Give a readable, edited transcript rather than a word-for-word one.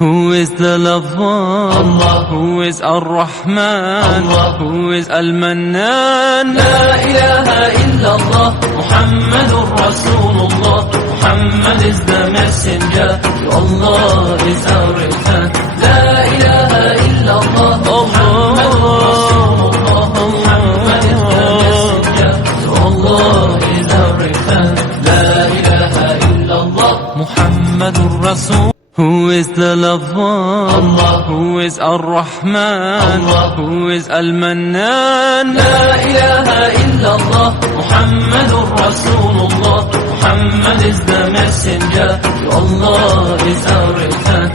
Who is the lover? Allah. Who is Ar-Rahman? Allah. Who is Al-Mannan? La ilaha illallah, Muhammadur Rasulullah. Muhammad is the messenger, to Allah is our return. La ilaha illallah, Muhammadur Rasulullah. Muhammad is the messenger, to Allah is our return. La ilaha illallah, Muhammadur Rasul. Who is the lover? Allah. Who is Ar-Rahman? Allah. Who is Al-Mannan? La ilaha illallah, Muhammadur Rasulullah. Muhammad is the messenger, to Allah is our return.